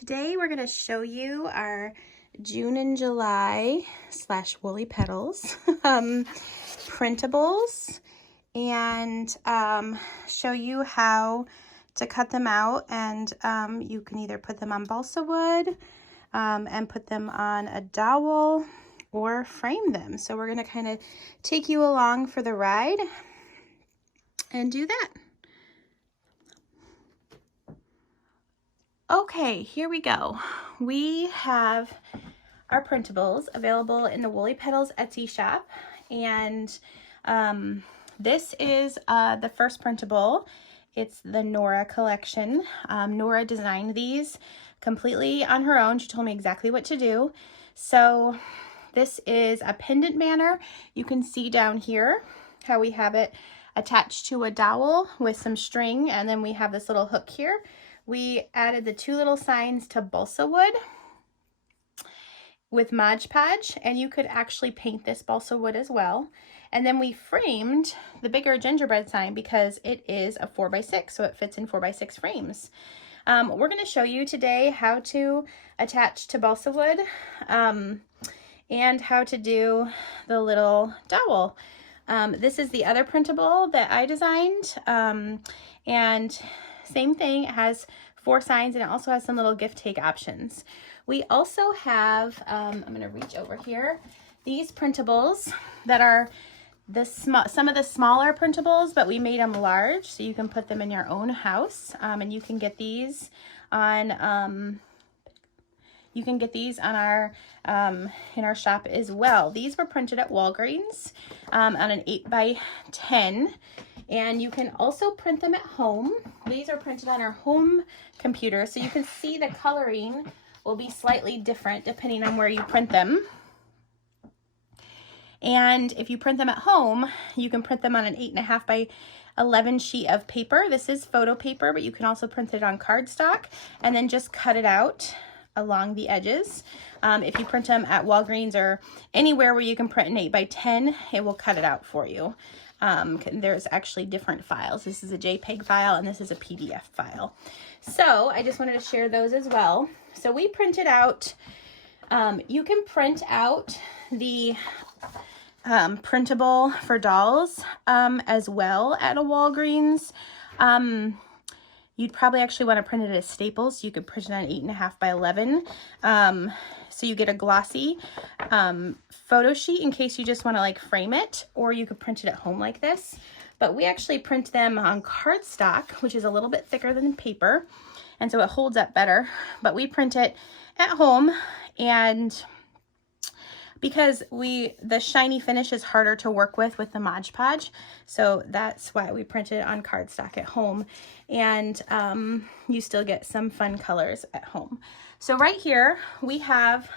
Today we're going to show you our June and July / Woolly Petals printables and show you how to cut them out, and you can either put them on balsa wood and put them on a dowel or frame them. So we're going to kind of take you along for the ride and do that. Okay, here we go. We have our printables available in the Woolly Petals Etsy shop, and this is the first printable. It's the Nora collection. Nora designed these completely on her own. She told me exactly what to do. So this is a pendant banner. You can see down here how we have it attached to a dowel with some string, and then we have this little hook here. We added the two little signs to balsa wood with Mod Podge, and you could actually paint this balsa wood as well. And then we framed the bigger gingerbread sign because it is a 4x6, so it fits in 4x6 frames. We're going to show you today how to attach to balsa wood and how to do the little dowel. This is the other printable that I designed, and same thing, it has 4 signs, and it also has some little gift take options. We also have, I'm going to reach over here, these printables that are some of the smaller printables, but we made them large so you can put them in your own house, and you can get these on our in our shop as well. These were printed at Walgreens on an 8x10. And you can also print them at home. These are printed on our home computer, so you can see the coloring will be slightly different depending on where you print them. And if you print them at home, you can print them on an 8.5x11 sheet of paper. This is photo paper, but you can also print it on cardstock and then just cut it out along the edges. If you print them at Walgreens or anywhere where you can print an 8x10, it will cut it out for you. There's actually different files. This is a JPEG file and this is a PDF file. So I just wanted to share those as well. So we printed out, you can print out the printable for dolls as well at a Walgreens. You'd probably actually want to print it as Staples. So you could print it on 8.5x11. So you get a glossy photo sheet in case you just want to like frame it, or you could print it at home like this. But we actually print them on cardstock, which is a little bit thicker than paper, and so it holds up better. But we print it at home, and because the shiny finish is harder to work with the Mod Podge, so that's why we print it on cardstock at home, and you still get some fun colors at home. So right here we have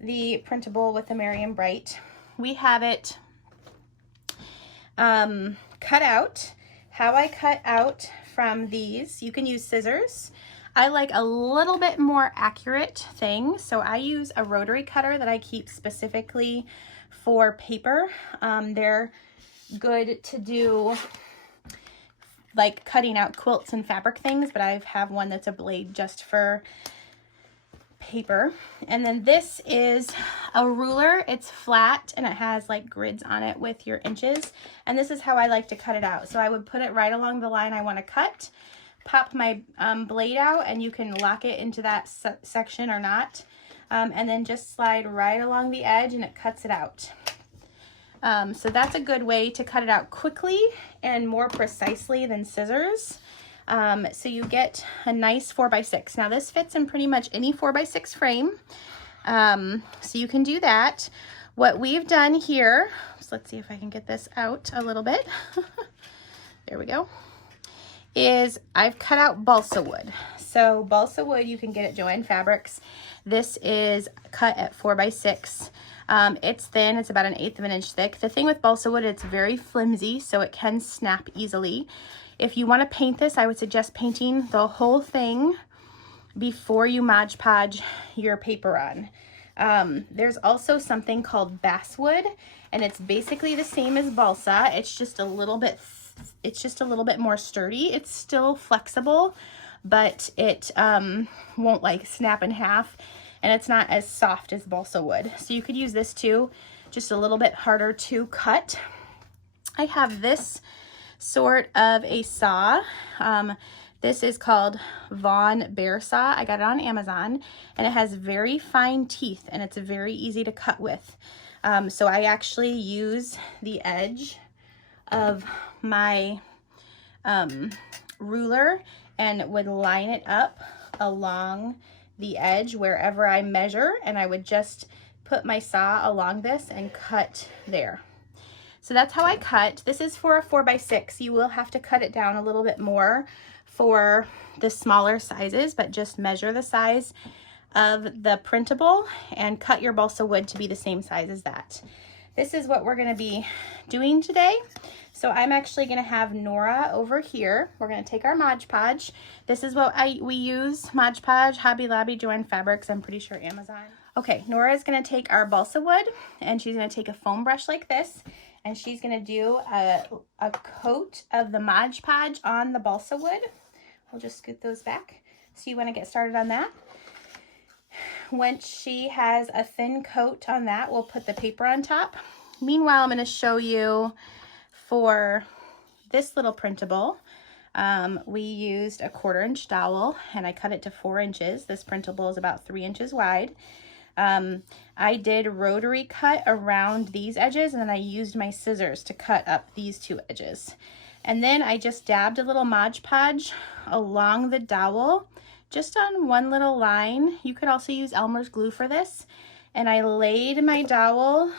the printable with the Merry and Bright. We have it cut out. How I cut out from these, you can use scissors. I like a little bit more accurate thing, so I use a rotary cutter that I keep specifically for paper. They're good to do like cutting out quilts and fabric things, but I have one that's a blade just for paper. And then this is a ruler. It's flat and it has like grids on it with your inches, and this is how I like to cut it out. So I would put it right along the line I want to cut, pop my blade out, and you can lock it into that section or not, and then just slide right along the edge and it cuts it out. So that's a good way to cut it out quickly and more precisely than scissors. So you get a nice 4x6. Now this fits in pretty much any 4x6 frame, so you can do that. What we've done here, so let's see if I can get this out a little bit. There we go. Is I've cut out balsa wood. So balsa wood you can get at Joann Fabrics. This is cut at 4x6. It's thin, it's about 1/8 of an inch thick. The thing with balsa wood, it's very flimsy, so it can snap easily. If you want to paint this, I would suggest painting the whole thing before you Mod Podge your paper on. There's also something called basswood, and it's basically the same as balsa. It's just a little bit more sturdy. It's still flexible, but it won't like snap in half, and it's not as soft as balsa wood. So you could use this too, just a little bit harder to cut. I have this sort of a saw. This is called Vaughn Bear Saw. I got it on Amazon, and it has very fine teeth, and it's very easy to cut with. So I actually use the edge of my ruler and would line it up along the edge wherever I measure, and I would just put my saw along this and cut there. So that's how I cut. This is for a 4x6. You will have to cut it down a little bit more for the smaller sizes, but just measure the size of the printable and cut your balsa wood to be the same size as that. This is what we're going to be doing today. So I'm actually going to have Nora over here. We're going to take our Mod Podge. This is what we use: Mod Podge, Hobby Lobby, Joann Fabrics, I'm pretty sure Amazon. Okay, Nora is going to take our balsa wood, and she's going to take a foam brush like this, and she's going to do a coat of the Mod Podge on the balsa wood. We'll just scoot those back. So you want to get started on that. Once she has a thin coat on that, we'll put the paper on top. Meanwhile, I'm going to show you for this little printable. We used a 1/4 inch dowel, and I cut it to 4 inches. This printable is about 3 inches wide. I did rotary cut around these edges, and then I used my scissors to cut up these 2 edges. And then I just dabbed a little Mod Podge along the dowel, just on one little line. You could also use Elmer's glue for this. And I laid my dowel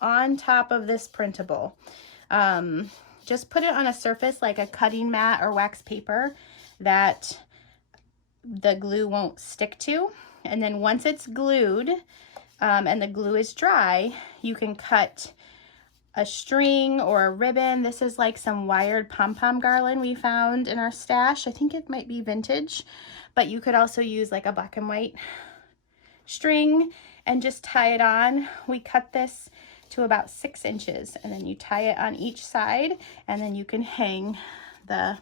on top of this printable. Just put it on a surface like a cutting mat or wax paper that the glue won't stick to. And then once it's glued and the glue is dry, you can cut a string or a ribbon. This is like some wired pom-pom garland we found in our stash. I think it might be vintage, but you could also use like a black and white string and just tie it on. We cut this to about 6 inches, and then you tie it on each side, and then you can hang the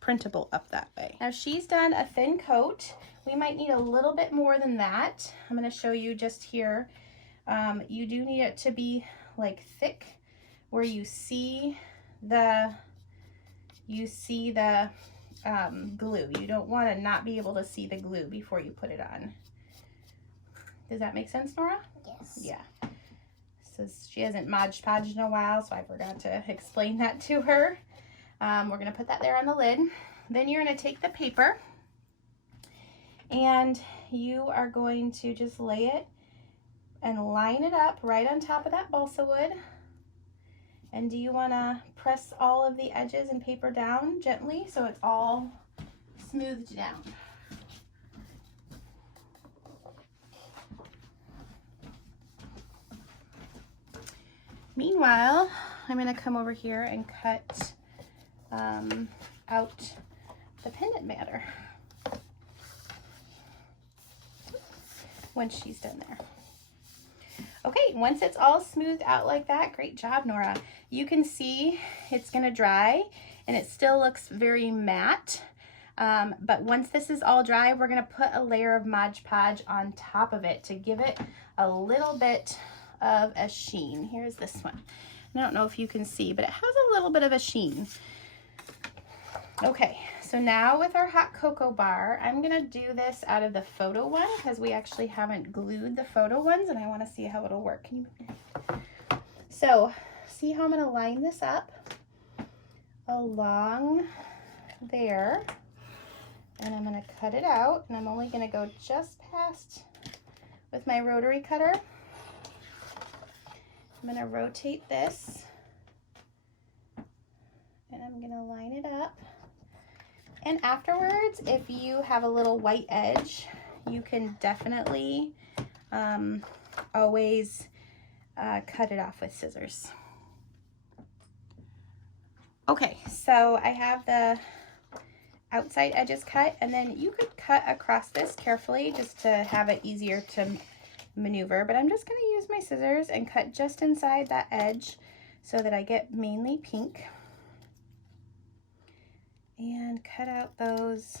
printable up that way. Now she's done a thin coat. We might need a little bit more than that. I'm going to show you just here. You do need it to be like thick where you see the glue. You don't want to not be able to see the glue before you put it on. Does that make sense, Nora? Yes. Yeah. So she hasn't Mod Podged in a while, so I forgot to explain that to her. We're going to put that there on the lid. Then you're going to take the paper, and you are going to just lay it and line it up right on top of that balsa wood. And do you want to press all of the edges and paper down gently so it's all smoothed down? Meanwhile, I'm going to come over here and cut out the pendant matter once she's done there. Okay, once it's all smoothed out like that, great job, Nora. You can see it's going to dry, and it still looks very matte. But once this is all dry, we're going to put a layer of Mod Podge on top of it to give it a little bit of a sheen. Here's this one. I don't know if you can see, but it has a little bit of a sheen. Okay, so now with our hot cocoa bar, I'm gonna do this out of the photo one because we actually haven't glued the photo ones, and I want to see how it'll work. So see how I'm gonna line this up along there, and I'm gonna cut it out, and I'm only gonna go just past with my rotary cutter. I'm gonna rotate this, and I'm gonna line it up. And afterwards, if you have a little white edge, you can definitely always cut it off with scissors. Okay, so I have the outside edges cut, and then you could cut across this carefully just to have it easier to maneuver, but I'm just going to use my scissors and cut just inside that edge so that I get mainly pink. and cut out those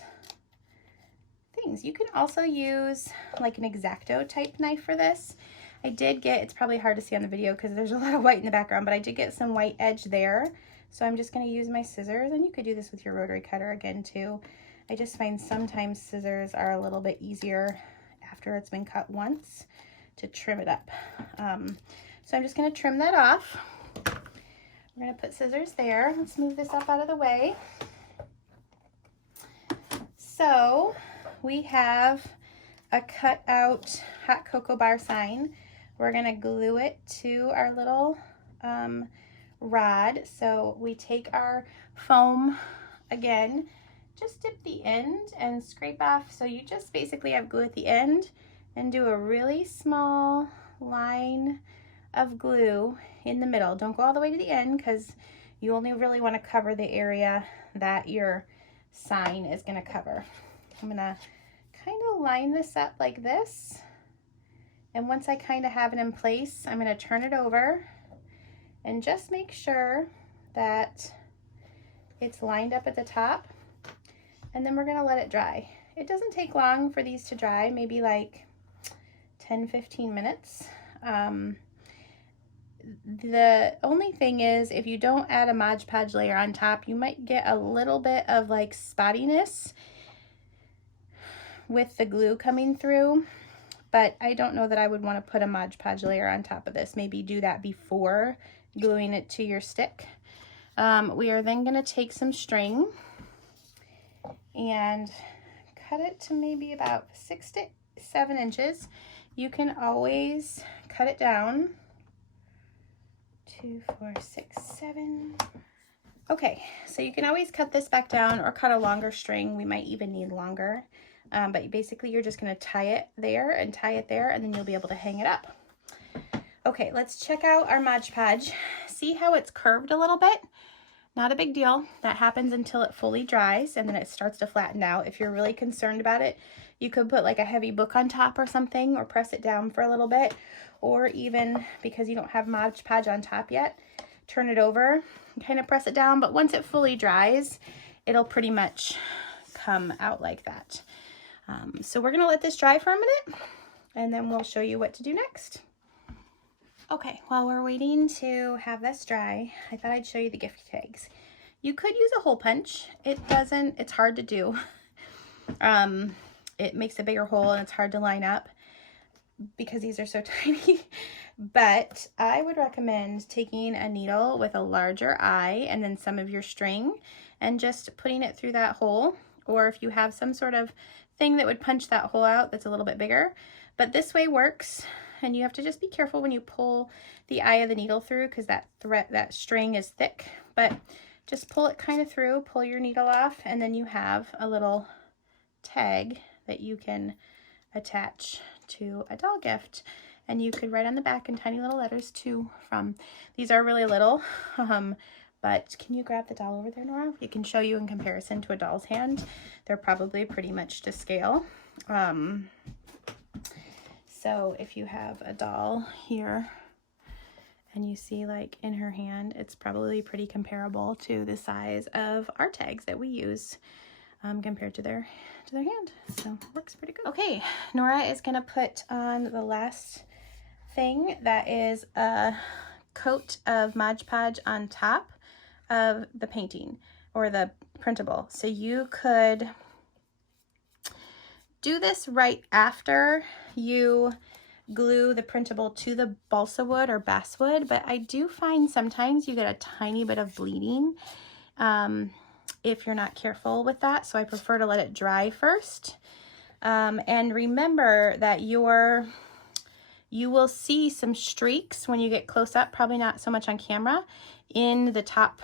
things. You can also use like an X-Acto type knife for this. I did get, it's probably hard to see on the video because there's a lot of white in the background, but I did get some white edge there. So I'm just going to use my scissors, and you could do this with your rotary cutter again too. I just find sometimes scissors are a little bit easier after it's been cut once to trim it up. So I'm just going to trim that off. We're going to put scissors there. Let's move this up out of the way. So we have a cut out hot cocoa bar sign. We're going to glue it to our little rod. So we take our foam again, just dip the end and scrape off. So you just basically have glue at the end and do a really small line of glue in the middle. Don't go all the way to the end because you only really want to cover the area that your sign is going to cover. I'm going to kind of line this up like this. And once I kind of have it in place, I'm going to turn it over and just make sure that it's lined up at the top. And then we're going to let it dry. It doesn't take long for these to dry, maybe like 10-15 minutes. The only thing is, if you don't add a Mod Podge layer on top, you might get a little bit of like spottiness with the glue coming through, but I don't know that I would want to put a Mod Podge layer on top of this. Maybe do that before gluing it to your stick. We are then going to take some string and cut it to maybe about 6 to 7 inches. You can always cut it down. 2, 4, 6, 7. Okay, so you can always cut this back down or cut a longer string. We might even need longer. But basically you're just going to tie it there and tie it there, and then you'll be able to hang it up. Okay, let's check out our Mod Podge. See how it's curved a little bit? Not a big deal. That happens until it fully dries, and then it starts to flatten out. If you're really concerned about it, you could put like a heavy book on top or something, or press it down for a little bit, or even because you don't have Mod Podge on top yet, turn it over and kind of press it down. But once it fully dries, it'll pretty much come out like that. So we're gonna let this dry for a minute, and then we'll show you what to do next. Okay, while we're waiting to have this dry, I thought I'd show you the gift tags. You could use a hole punch. It's hard to do. It makes a bigger hole and it's hard to line up because these are so tiny. But I would recommend taking a needle with a larger eye and then some of your string and just putting it through that hole. Or if you have some sort of thing that would punch that hole out that's a little bit bigger. But this way works, and you have to just be careful when you pull the eye of the needle through because that string is thick. But just pull it kind of through, pull your needle off, and then you have a little tag that you can attach to a doll gift. And you could write on the back in tiny little letters "to" from. These are really little. But can you grab the doll over there, Nora? It can show you in comparison to a doll's hand. They're probably pretty much to scale. So if you have a doll here and you see like in her hand, it's probably pretty comparable to the size of our tags that we use compared to their hand. So it works pretty good. Okay, Nora is gonna put on the last thing that is a coat of Mod Podge on top of the painting or the printable. So you could do this right after you glue the printable to the balsa wood or basswood, but I do find sometimes you get a tiny bit of bleeding if you're not careful with that. So I prefer to let it dry first. And remember that you will see some streaks when you get close up, probably not so much on camera, in the top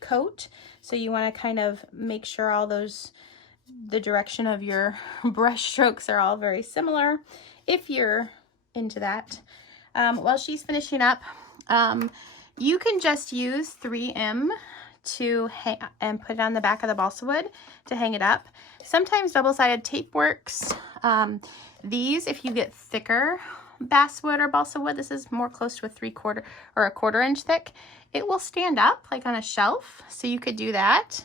coat. So you want to kind of make sure all those, the direction of your brush strokes are all very similar if you're into that. While she's finishing up, you can just use 3M to hang and put it on the back of the balsa wood to hang it up. Sometimes double-sided tape works. These, if you get thicker basswood or balsa wood, this is more close to a 3/4 or a 1/4 inch thick, it will stand up like on a shelf. So you could do that.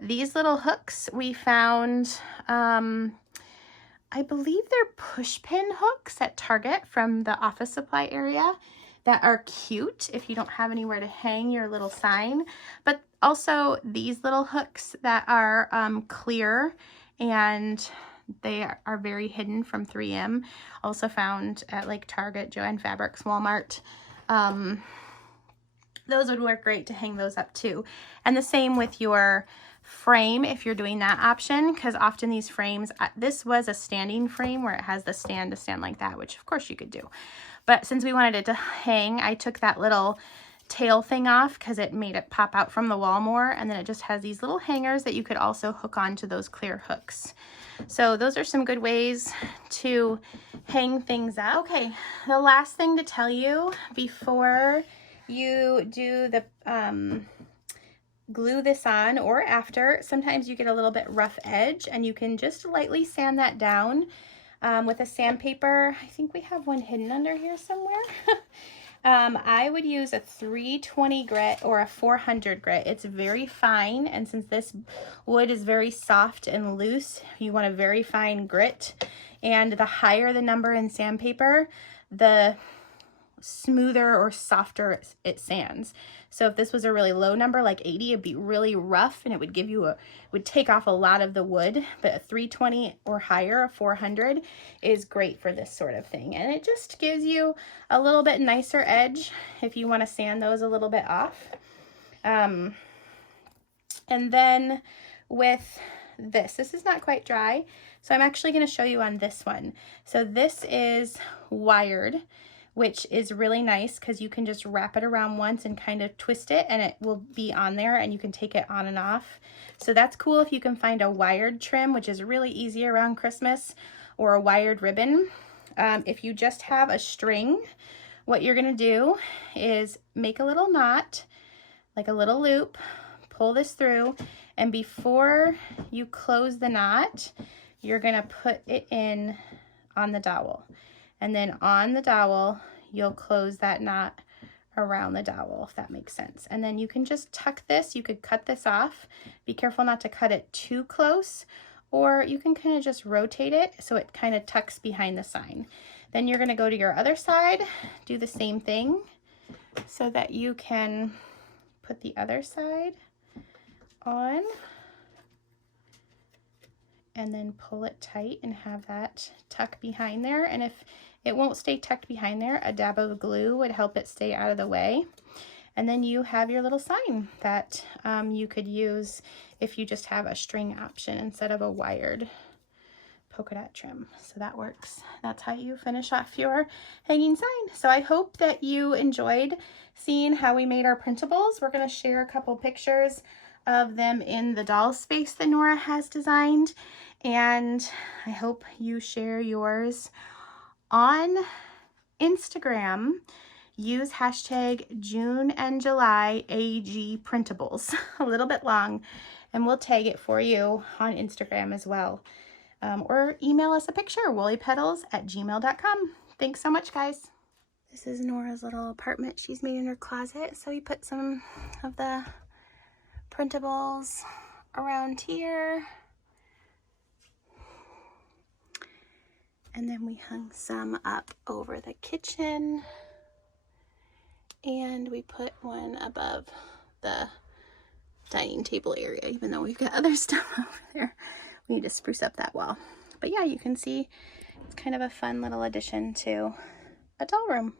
These little hooks we found, I believe they're push pin hooks at Target from the office supply area that are cute if you don't have anywhere to hang your little sign. But also these little hooks that are clear, and they are very hidden from 3M. Also found at like Target, Joann Fabrics, Walmart. Those would work great to hang those up too. And the same with your frame if you're doing that option, because often these frames, this was a standing frame where it has the stand to stand like that, which of course you could do. But since we wanted it to hang, I took that little tail thing off because it made it pop out from the wall more, and then it just has these little hangers that you could also hook onto those clear hooks. So those are some good ways to hang things up. Okay, the last thing to tell you before you do the glue this on, or after, sometimes you get a little bit rough edge, and you can just lightly sand that down with a sandpaper. I think we have one hidden under here somewhere. I would use a 320 grit or a 400 grit. It's very fine, and since this wood is very soft and loose, you want a very fine grit, and the higher the number in sandpaper, the smoother or softer it sands. So if this was a really low number like 80, it'd be really rough, and it would give you would take off a lot of the wood. But a 320 or higher, a 400, is great for this sort of thing, and it just gives you a little bit nicer edge if you want to sand those a little bit off. And then with this is not quite dry, so I'm actually going to show you on this one. So this is wired, which is really nice because you can just wrap it around once and kind of twist it, and it will be on there, and you can take it on and off. So that's cool if you can find a wired trim, which is really easy around Christmas, or a wired ribbon. If you just have a string, what you're gonna do is make a little knot, like a little loop, pull this through, and before you close the knot, you're gonna put it in on the dowel. And then on the dowel, you'll close that knot around the dowel, if that makes sense. And then you can just tuck this. You could cut this off. Be careful not to cut it too close, or you can kind of just rotate it so it kind of tucks behind the sign. Then you're going to go to your other side, do the same thing so that you can put the other side on, and then pull it tight and have that tuck behind there. And if it won't stay tucked behind there, a dab of glue would help it stay out of the way. And then you have your little sign that you could use if you just have a string option instead of a wired polka dot trim. So that works. That's how you finish off your hanging sign. So I hope that you enjoyed seeing how we made our printables. We're going to share a couple pictures of them in the doll space that Nora has designed, and I hope you share yours on Instagram. Use hashtag June and July AG Printables, a little bit long, and we'll tag it for you on Instagram as well. Or email us a picture, woollypetals@gmail.com. Thanks so much, guys. This is Nora's little apartment she's made in her closet. So we put some of the printables around here. And then we hung some up over the kitchen. And we put one above the dining table area, even though we've got other stuff over there. We need to spruce up that wall. But yeah, you can see it's kind of a fun little addition to a doll room.